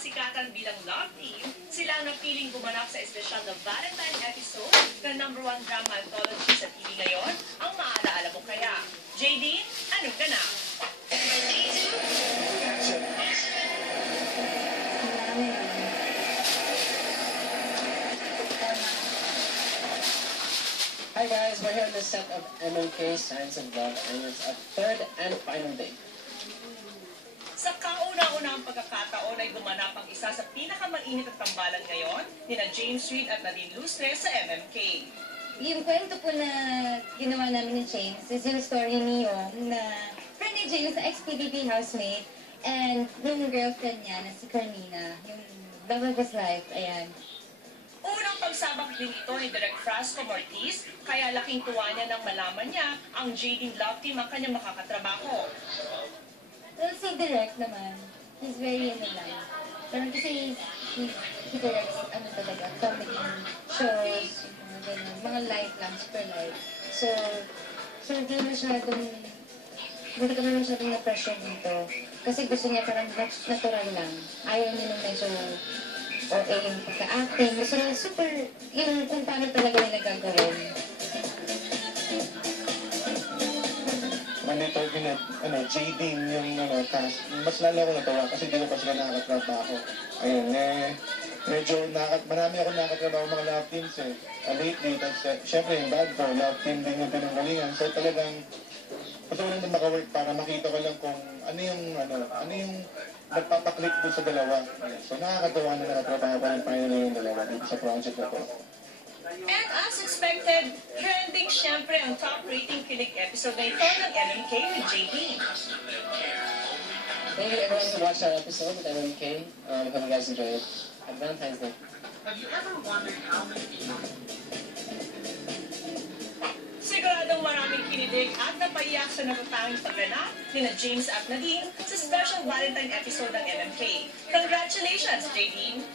masikatan bilang love team, sila ang napiling gumanap sa espesyal na Valentine episode ng #1 drama anthology sa TV ngayon, ang Maalaala Mo Kaya. JD, anong ganap? Hi guys, we're here on the set of MMK Science of Love and it's a third and final day. Sa kauna-unahang pagkakataon ay gumanap ang isa sa pinakamainit at tambalan ngayon nina James Reid at Nadine Lustre sa MMK. Yung kwento po na ginawa namin ni James is yung story ni Yong na friend ni James, ex-PBB housemate, and yung girlfriend niya na si Carmina, yung love of his life, ayan. Unang pagsabak din ito ni Direk Frasco Ortiz, kaya laking tuwa niya nang malaman niya ang JD Love Team ang kanyang makakatrabaho. Well, si Direk naman, he's very in the line. Pero kasi he directs, talaga, comedy shows, mga light lang, super light. So hindi kami masyadong na-pressure dito. Kasi gusto niya parang natural lang. Ayaw niya nung medyo OA yung pagka-acting. Gusto niya super, yung kung paano talaga nila gagawin. Monitor ko na, JD yung cast. Mas lalo ko natawa kasi di ko pa sila nakakatrabaho. Ayun, medyo marami ako nakakatrabaho mga love teams lately. Tapos, syempre yung bad ko, love team din yung pinanggalingan. So talagang, gusto ko lang maka-work para makita ko lang kung ano yung nagpapaklik doon sa dalawa. So nakakatawa na nakatrabaho pa rin finally yung dalawa dito sa project na to. And as expected, trending syempre ang top-rating kilig episode na ito ng MMK with JD. Thank you everyone who watched our episode with MMK. Hope you guys enjoyed it. Happy Valentine's Day. Have you ever wondered how many people... Siguradong maraming kinilig at napaiyak sa natatanging pagganap ni James at Nadine sa special Valentine episode ng MMK. Congratulations, JD!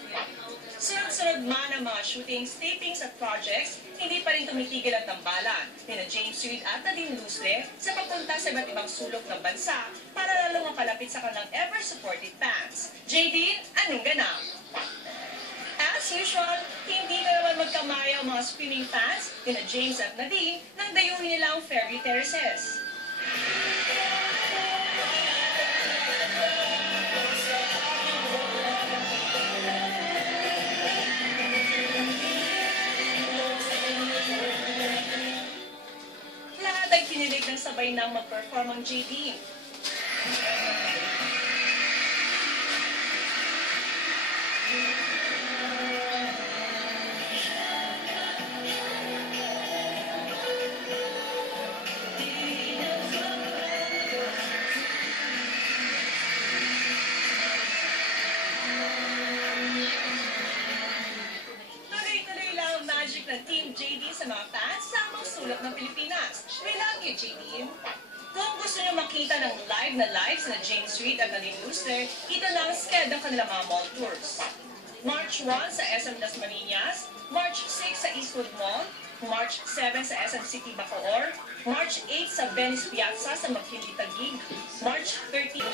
Sunod-sunod man ang mga shootings, tapings at projects, hindi pa rin tumitigil ang tambalan ni James Reid at Nadine Lustre sa papunta sa iba't ibang sulok ng bansa para lalong mapalapit sa kanilang ever-supported fans. JD, anong ganap? As usual, hindi na naman magkamaya ang mga screaming fans ni James at Nadine nang dayuhin nila ang Fairview Terraces. Lahat ay kinilig ng sabay nang mag-perform ang JD. Ng Team JD sa mga fans sa mga sulok ng Pilipinas. We love you, JD! Kung gusto nyo makita ng live na lives na James Reid at Nadine Lustre, ito lang ang sked ng kanilang mga mall tours. March 1 sa SM Dasmariñas, March 6 sa Eastwood Mall, March 7 sa SM City Bacoor, March 8 sa Venice Piazza sa McKinley Taguig, March 13...